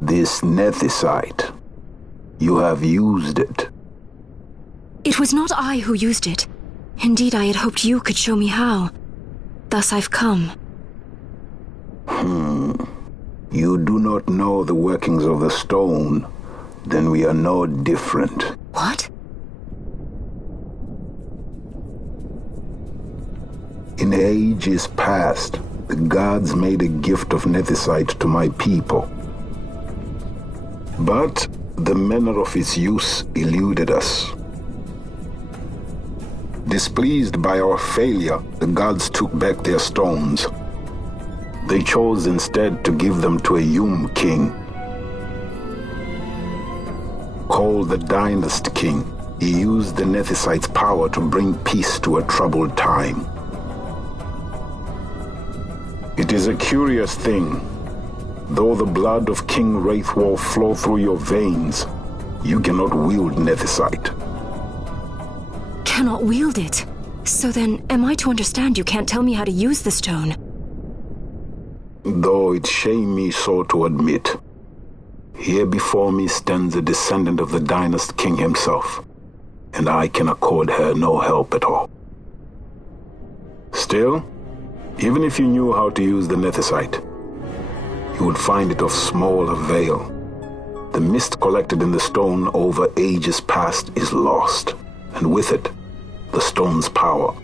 This nethicite. You have used it. It was not I who used it. Indeed, I had hoped you could show me how. Thus I've come. You do not know the workings of the stone. Then we are no different. What? In ages past, the gods made a gift of nethicite to my people. But the manner of its use eluded us. Displeased by our failure, the gods took back their stones. They chose instead to give them to a Yum king. Called the Dynast King, he used the nethicite's power to bring peace to a troubled time. It is a curious thing. Though the blood of King Wraithwolf flow through your veins, you cannot wield nethicite. Cannot wield it? So then, am I to understand you can't tell me how to use the stone? Though it shame me so to admit, here before me stands a descendant of the Dynast King himself, and I can accord her no help at all. Still, even if you knew how to use the nethicite, you would find it of small avail. The mist collected in the stone over ages past is lost, and with it, the stone's power.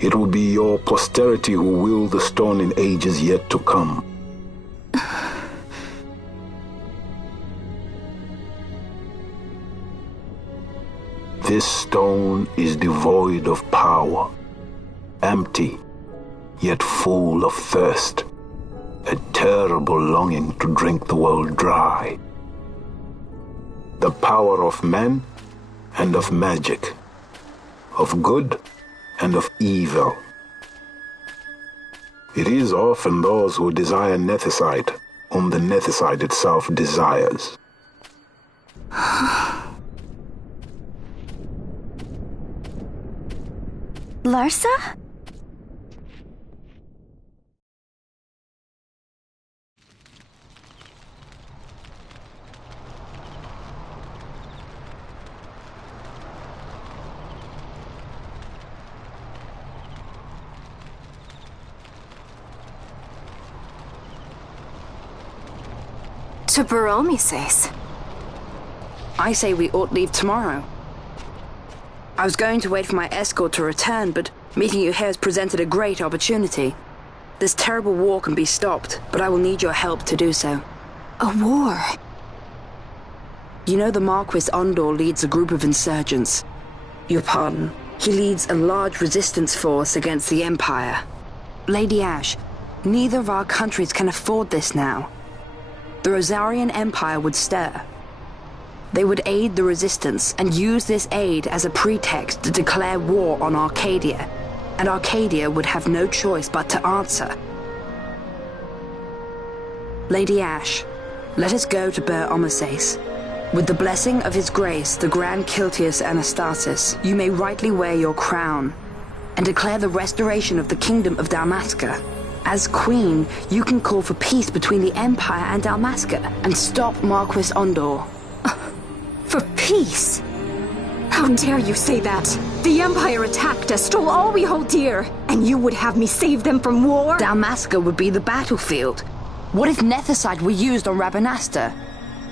It will be your posterity who will the stone in ages yet to come. This stone is devoid of power, empty, yet full of thirst, a terrible longing to drink the world dry. The power of man and of magic, of good and of evil. It is often those who desire nethicite whom the nethicite itself desires. Larsa? To Baromises. I say we ought leave tomorrow. I was going to wait for my escort to return, but meeting you here has presented a great opportunity. This terrible war can be stopped, but I will need your help to do so. A war? You know the Marquis Ondor leads a group of insurgents. Your pardon. He leads a large resistance force against the Empire. Lady Ashe, neither of our countries can afford this now. The Rosarian Empire would stir. They would aid the resistance and use this aid as a pretext to declare war on Arcadia, and Arcadia would have no choice but to answer. Lady Ashe, let us go to Ber Omises. With the blessing of His Grace, the Grand Kiltius Anastasis, you may rightly wear your crown and declare the restoration of the Kingdom of Dalmasca. As Queen, you can call for peace between the Empire and Dalmasca and stop Marquis Ondor. For peace? How dare you say that? The Empire attacked us, stole all we hold dear, and you would have me save them from war? Dalmasca would be the battlefield. What if nethicite were used on Rabanasta?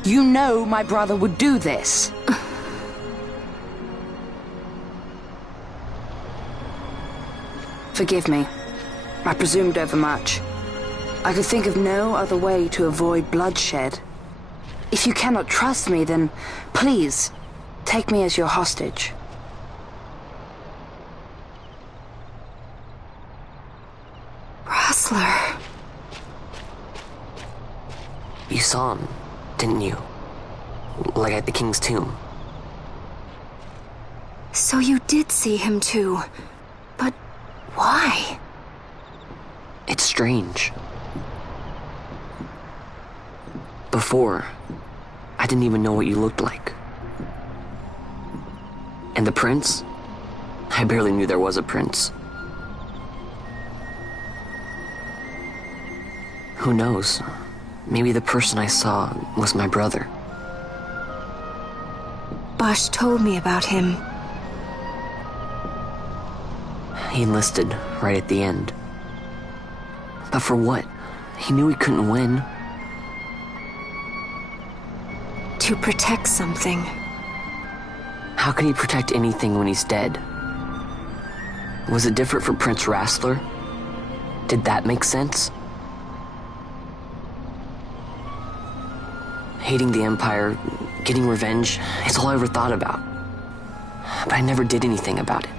You know my brother would do this. Forgive me. I presumed overmuch. I could think of no other way to avoid bloodshed. If you cannot trust me, then please, take me as your hostage. Rustler. You saw him, didn't you? Like at the King's tomb. So you did see him too. But why? It's strange. Before, I didn't even know what you looked like. And the prince? I barely knew there was a prince. Who knows? maybe the person I saw was my brother. Basch told me about him. He enlisted right at the end. But for what? He knew he couldn't win. To protect something. How can he protect anything when he's dead? Was it different for Prince Rastler? Did that make sense? Hating the Empire, getting revenge, it's all I ever thought about. But I never did anything about it.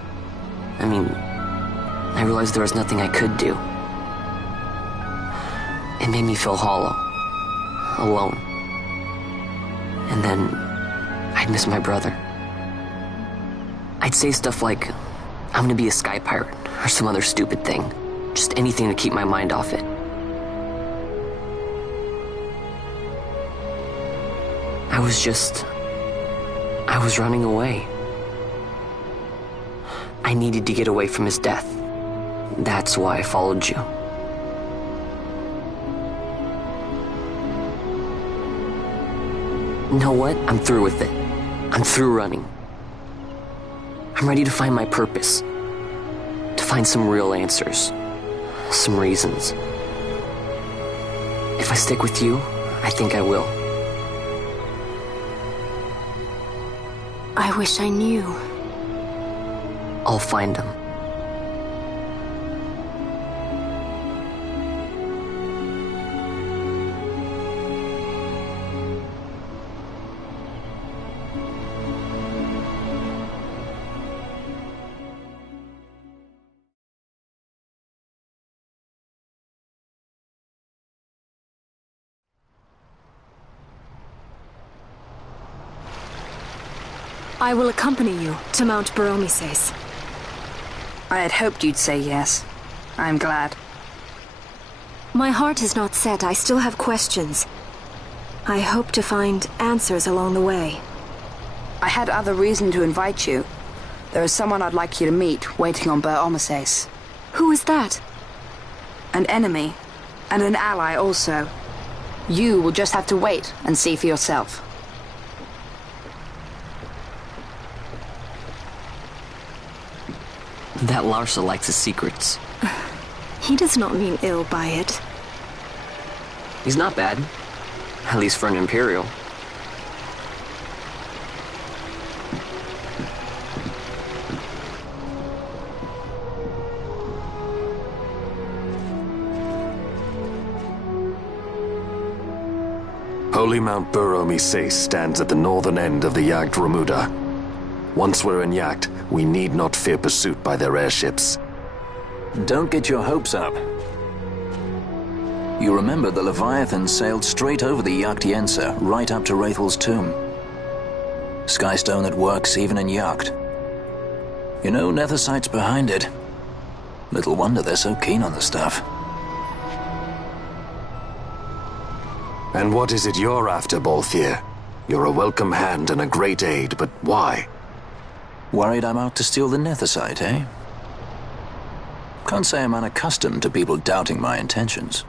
I mean, I realized there was nothing I could do. It made me feel hollow, alone. And then I'd miss my brother. I'd say stuff like, I'm gonna be a sky pirate, or some other stupid thing. Just anything to keep my mind off it. I was running away. I needed to get away from his death. That's why I followed you. You know what? I'm through with it. I'm through running. I'm ready to find my purpose. To find some real answers. Some reasons. If I stick with you, I think I will. I wish I knew. I'll find them. I will accompany you to Mount Baromises. I had hoped you'd say yes. I'm glad. My heart is not set. I still have questions. I hope to find answers along the way. I had other reason to invite you. There is someone I'd like you to meet waiting on Baromises. Who is that? An enemy, and an ally also. You will just have to wait and see for yourself. That Larsa likes his secrets. He does not mean ill by it. He's not bad. At least for an Imperial. Holy Mount Baromises stands at the northern end of the Jagd Remuda. Once we're in Jagd, we need not fear pursuit by their airships. Don't get your hopes up. You remember the Leviathan sailed straight over the Jagd Yensa, right up to Wraithel's tomb. Skystone that works even in Jagd. You know, Nethersight's behind it. Little wonder they're so keen on the stuff. And what is it you're after, Balthier? You're a welcome hand and a great aid, but why? Worried I'm out to steal the Nethersight, eh? Can't say I'm unaccustomed to people doubting my intentions.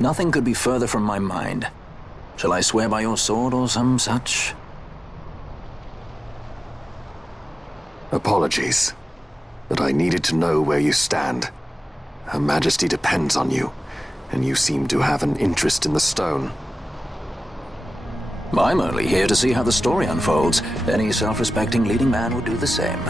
Nothing could be further from my mind. Shall I swear by your sword or some such? Apologies, but I needed to know where you stand. Her Majesty depends on you, and you seem to have an interest in the stone. I'm only here to see how the story unfolds. Any self-respecting leading man would do the same.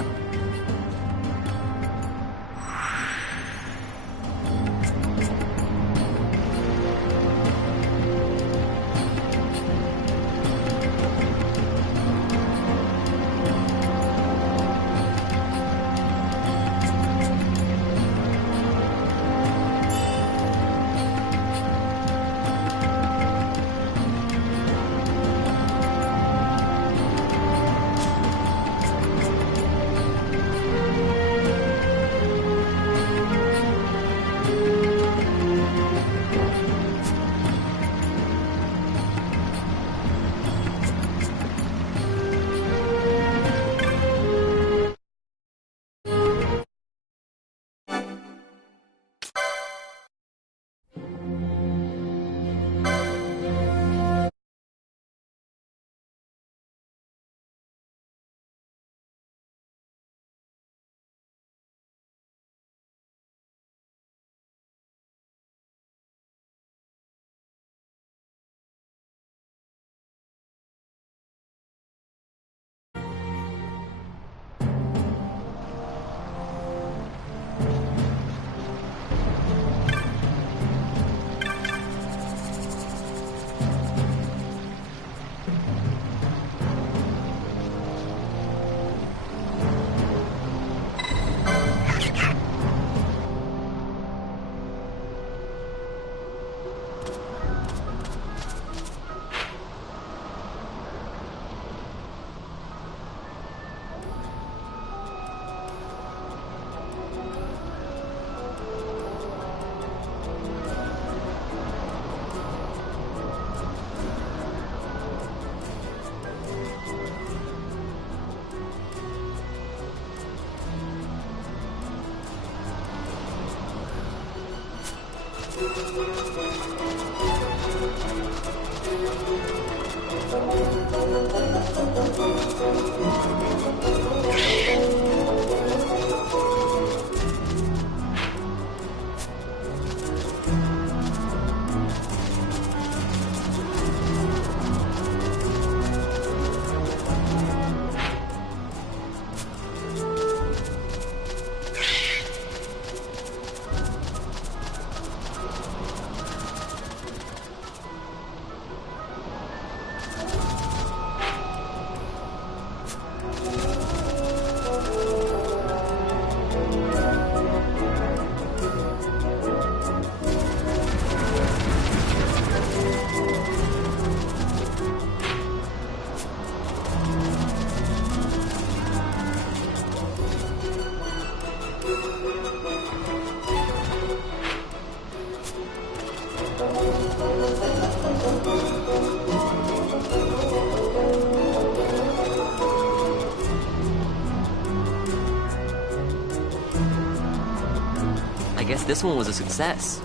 I guess this one was a success.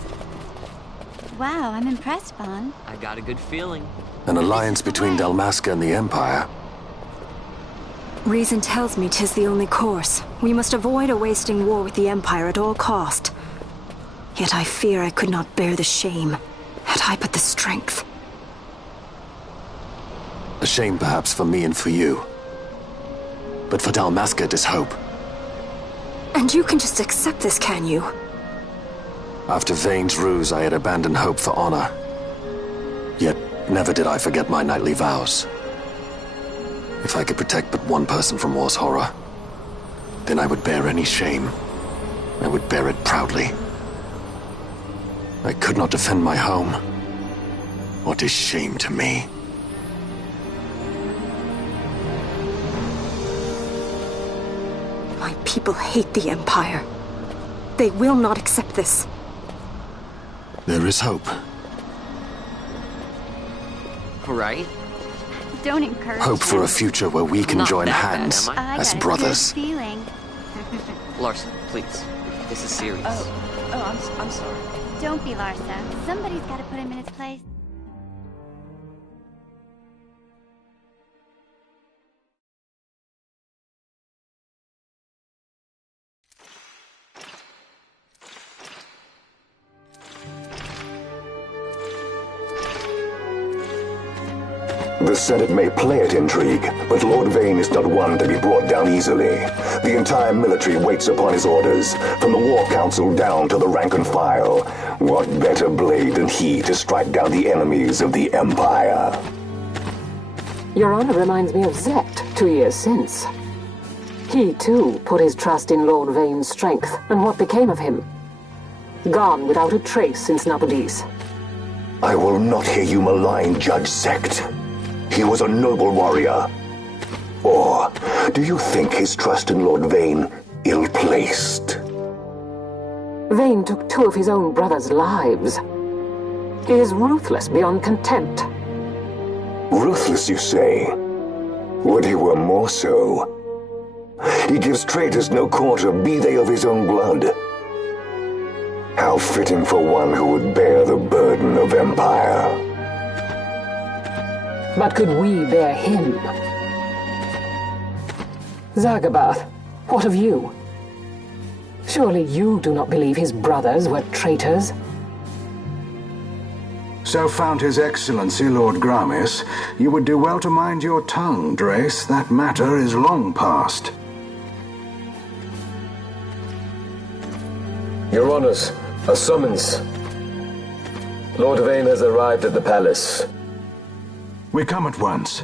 Wow, I'm impressed, Vaughn. I got a good feeling. An alliance between Dalmasca and the Empire. Reason tells me 'tis the only course. We must avoid a wasting war with the Empire at all cost. Yet I fear I could not bear the shame, had I but the strength. A shame perhaps for me and for you. But for Dalmasca it is hope. And you can just accept this, can you? After Vane's ruse, I had abandoned hope for honor. Yet, never did I forget my knightly vows. If I could protect but one person from war's horror, then I would bear any shame. I would bear it proudly. I could not defend my home. What is shame to me? My people hate the Empire. They will not accept this. There is hope. Right? Don't encourage Hope for a him. future where we can Not join that bad, hands am I? I as got brothers. a good feeling. Larson, please. This is serious. I'm sorry. Don't be Larsa. Somebody's got to put him in his place. The Senate may play at intrigue, but Lord Vane is not one to be brought down easily. The entire military waits upon his orders, from the War Council down to the rank and file. What better blade than he to strike down the enemies of the Empire? Your Honor reminds me of Zet 2 years since. He, too, put his trust in Lord Vane's strength, and what became of him? Gone without a trace since Nabudis. I will not hear you malign Judge Sect. He was a noble warrior. Or do you think his trust in Lord Vane ill-placed? Vane took 2 of his own brothers' lives. He is ruthless beyond contempt. Ruthless, you say? Would he were more so. He gives traitors no quarter, be they of his own blood. How fitting for one who would bear the burden of empire. But could we bear him? Zagabath, what of you? Surely you do not believe his brothers were traitors? So found His Excellency Lord Gramis, you would do well to mind your tongue, Drace. That matter is long past. Your Honors, a summons. Lord Vane has arrived at the palace. We come at once.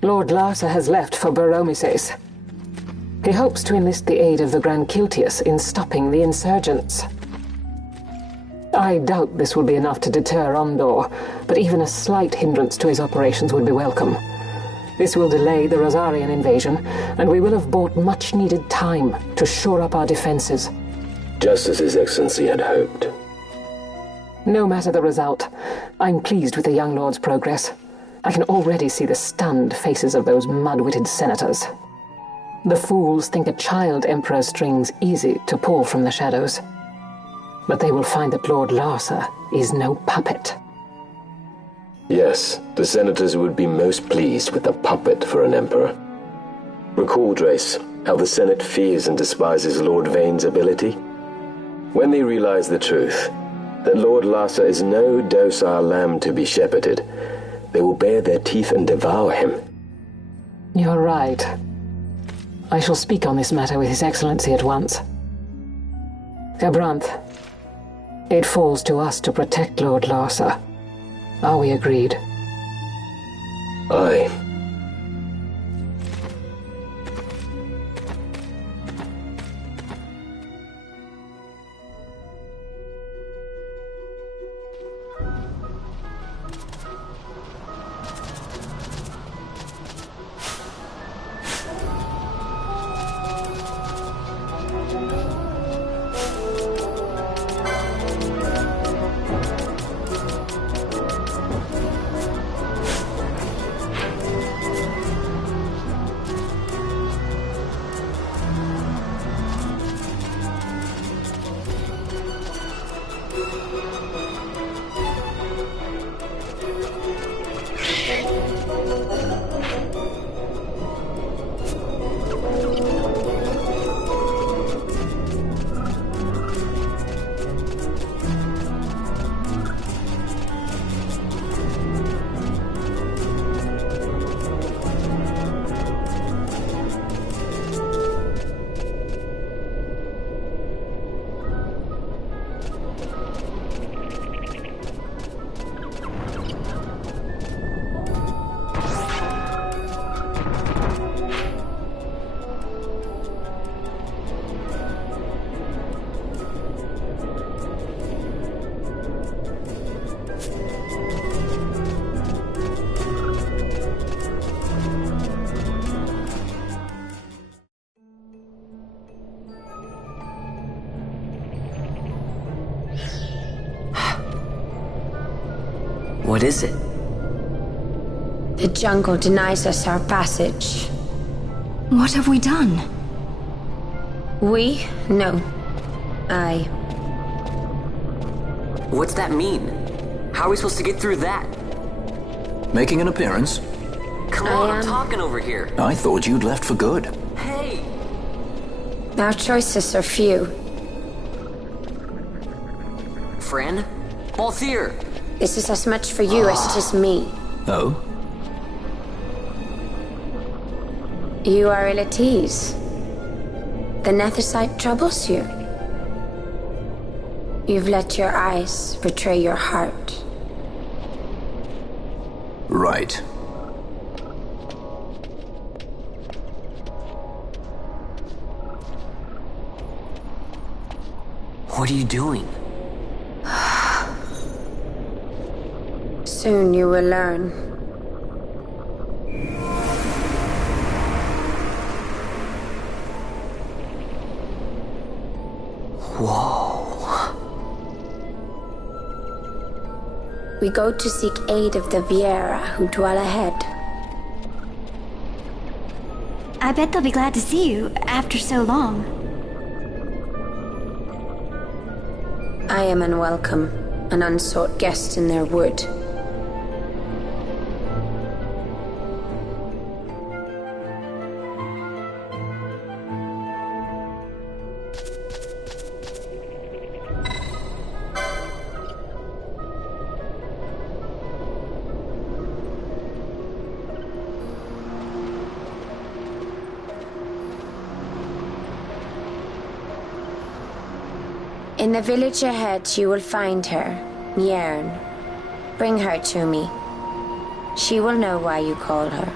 Lord Larsa has left for Baromises. He hopes to enlist the aid of the Grand Kiltius in stopping the insurgents. I doubt this will be enough to deter Ondor, but even a slight hindrance to his operations would be welcome. This will delay the Rosarian invasion, and we will have bought much-needed time to shore up our defenses. Just as His Excellency had hoped. No matter the result, I'm pleased with the young lord's progress. I can already see the stunned faces of those mud-witted senators. The fools think a child emperor's strings easy to pull from the shadows. But they will find that Lord Larsa is no puppet. Yes, the senators would be most pleased with a puppet for an emperor. Recall, Drace, how the Senate fears and despises Lord Vane's ability. When they realize the truth, that Lord Larsa is no docile lamb to be shepherded, they will bare their teeth and devour him. You're right. I shall speak on this matter with His Excellency at once. Gabranth, it falls to us to protect Lord Larsa. Are we agreed? Aye. What is it? The jungle denies us our passage. What have we done? We? No. I. What's that mean? How are we supposed to get through that? Making an appearance? Come on, I'm talking over here. I thought you'd left for good. Hey! Our choices are few. Friend? Balthier! This is as much for you as it is me. Oh? You are ill at ease. The Nethersite troubles you. You've let your eyes betray your heart. Right. What are you doing? Soon you will learn. Whoa. We go to seek aid of the Viera who dwell ahead. I bet they'll be glad to see you after so long. I am unwelcome, an unsought guest in their wood. In the village ahead, you will find her, Mjern. Bring her to me. She will know why you call her.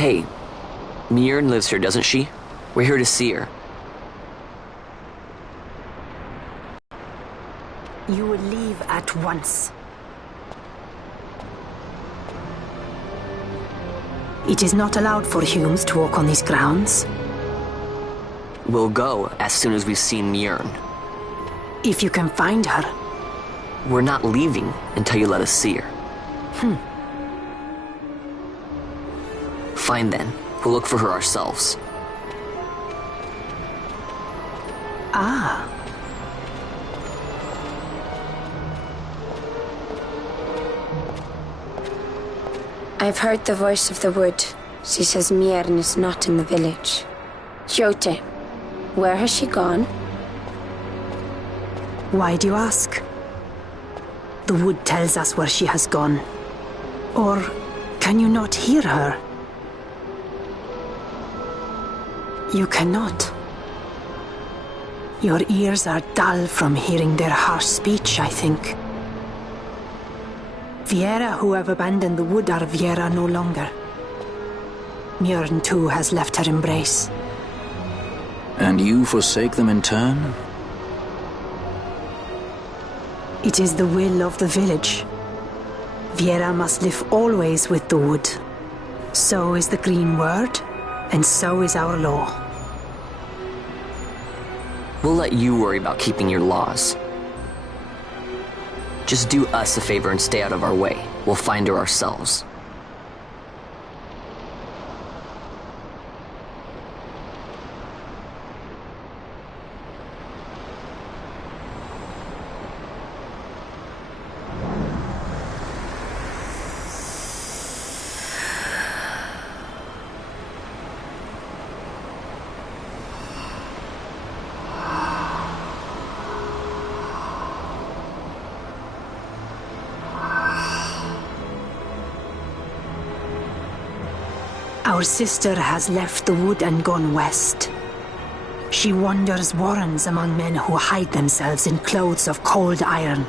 Hey, Mjern lives here, doesn't she? We're here to see her. You will leave at once. It is not allowed for humans to walk on these grounds. We'll go as soon as we've seen Mjern. If you can find her. We're not leaving until you let us see her. Fine then. We'll look for her ourselves. Ah. I've heard the voice of the wood. She says Mjern is not in the village. Hjote, where has she gone? Why do you ask? The wood tells us where she has gone. Or can you not hear her? You cannot. Your ears are dull from hearing their harsh speech, I think. Viera who have abandoned the wood are Viera no longer. Mjern too has left her embrace. And you forsake them in turn? It is the will of the village. Viera must live always with the wood. So is the green word, and so is our law. We'll let you worry about keeping your laws. Just do us a favor and stay out of our way. We'll find her ourselves. Our sister has left the wood and gone west. She wanders warrens among men who hide themselves in clothes of cold iron.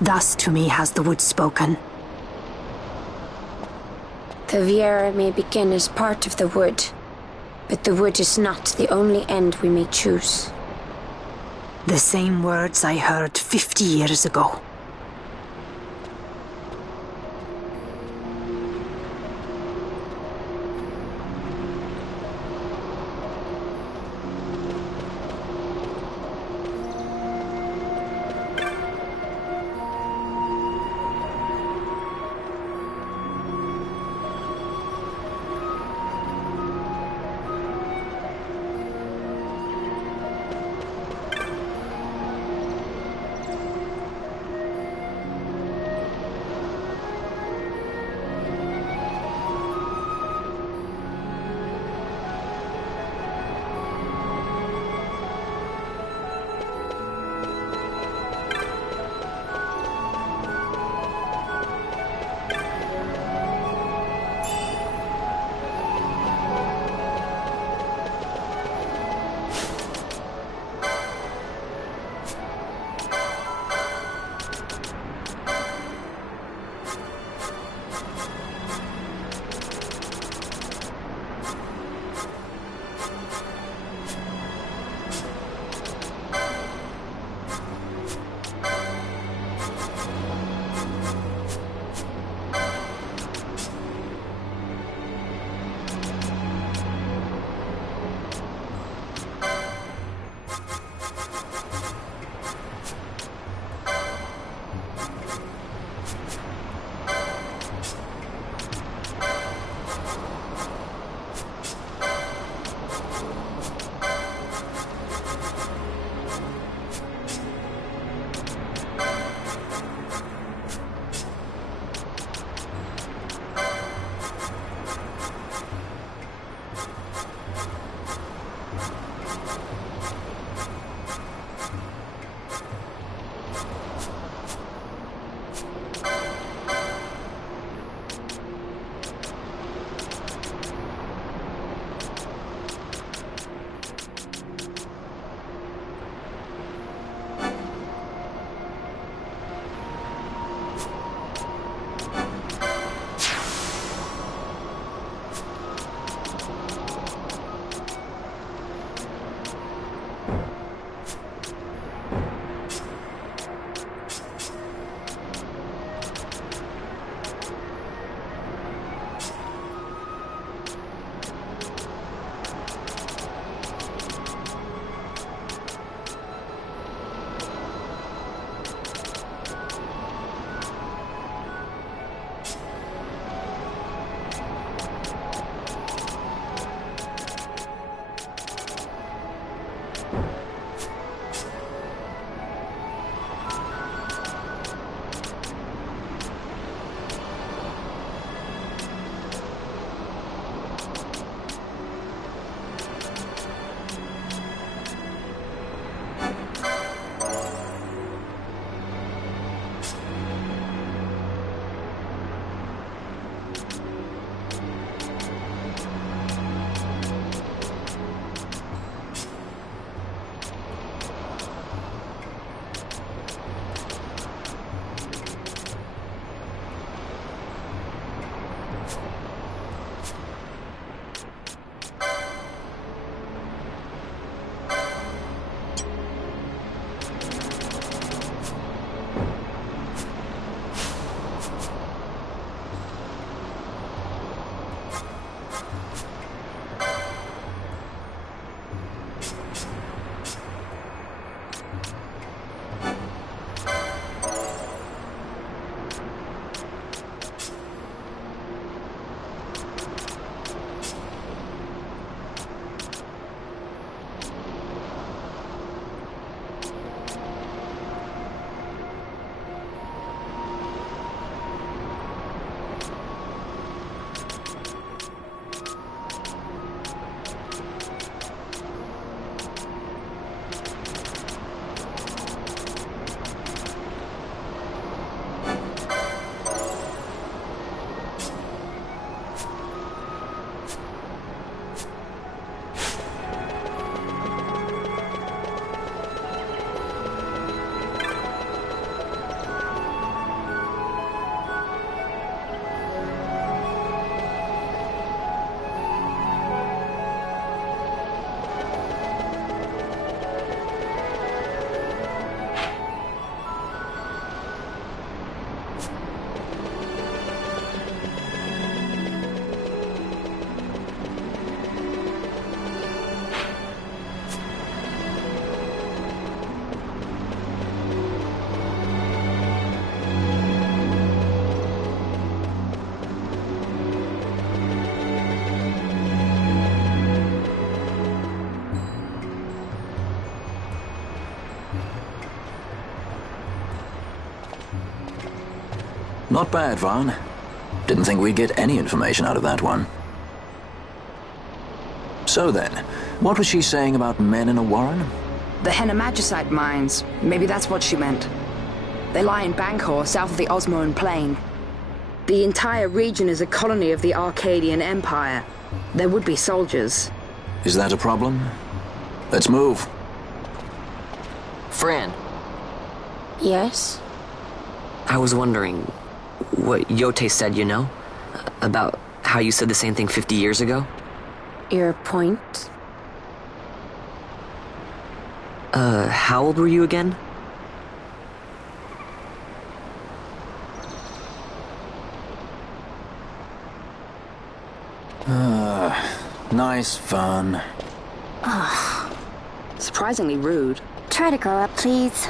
Thus to me has the wood spoken. The Viera may begin as part of the wood, but the wood is not the only end we may choose. The same words I heard 50 years ago. Not bad, Vaughn. Didn't think we'd get any information out of that one. So then, what was she saying about men in a warren? The Henna-Magicite mines. Maybe that's what she meant. They lie in Bangkor, south of the Osmoan Plain. The entire region is a colony of the Arcadian Empire. There would be soldiers. Is that a problem? Let's move. Fran. Yes? I was wondering what Yote said, you know? About how you said the same thing 50 years ago? Your point? How old were you again? Nice fun. Surprisingly rude. Try to grow up, please.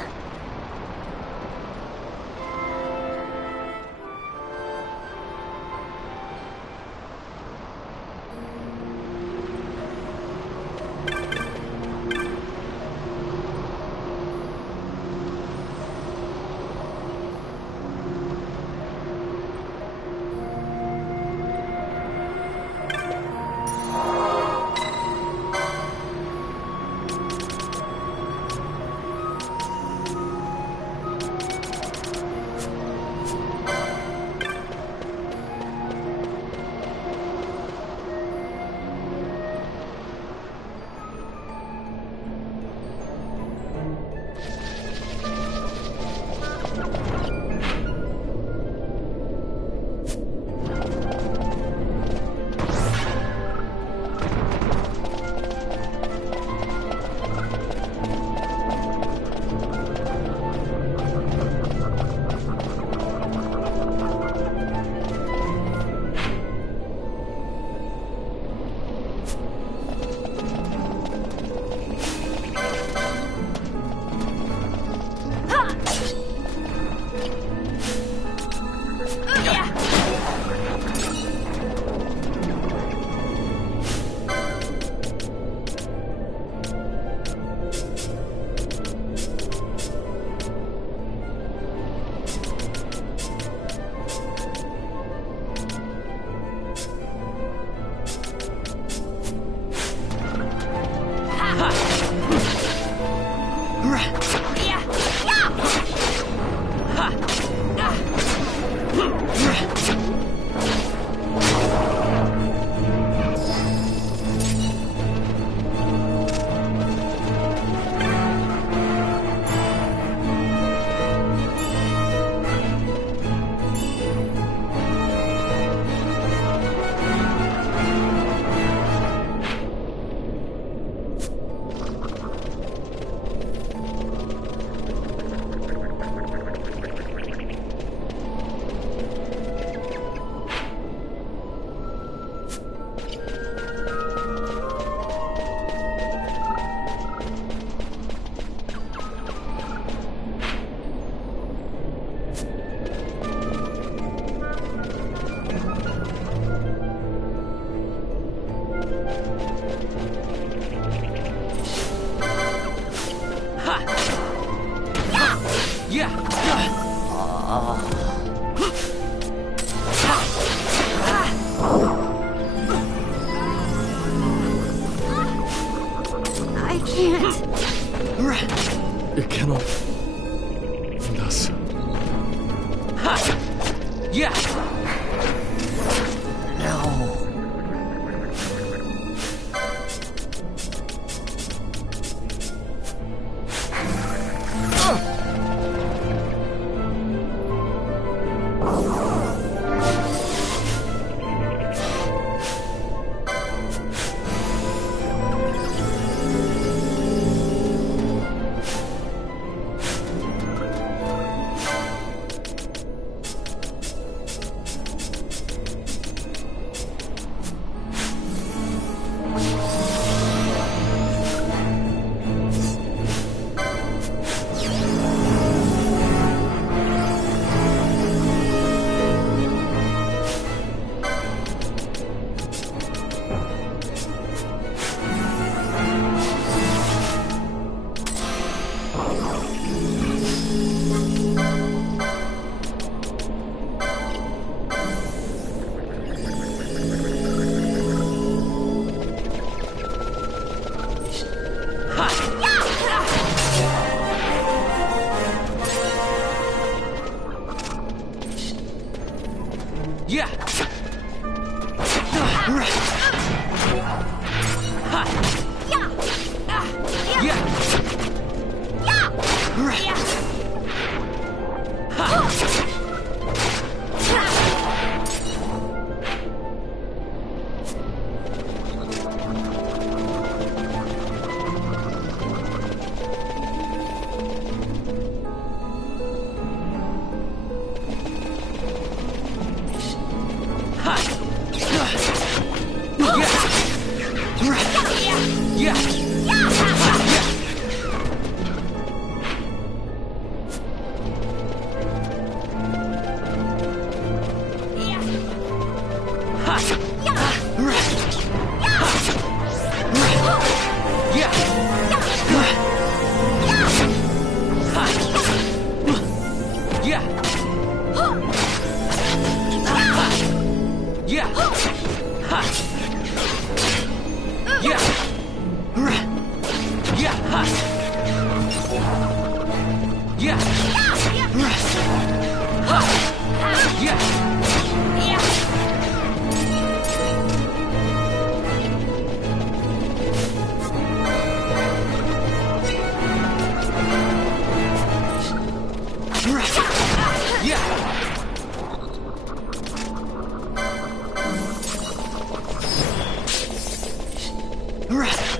Right.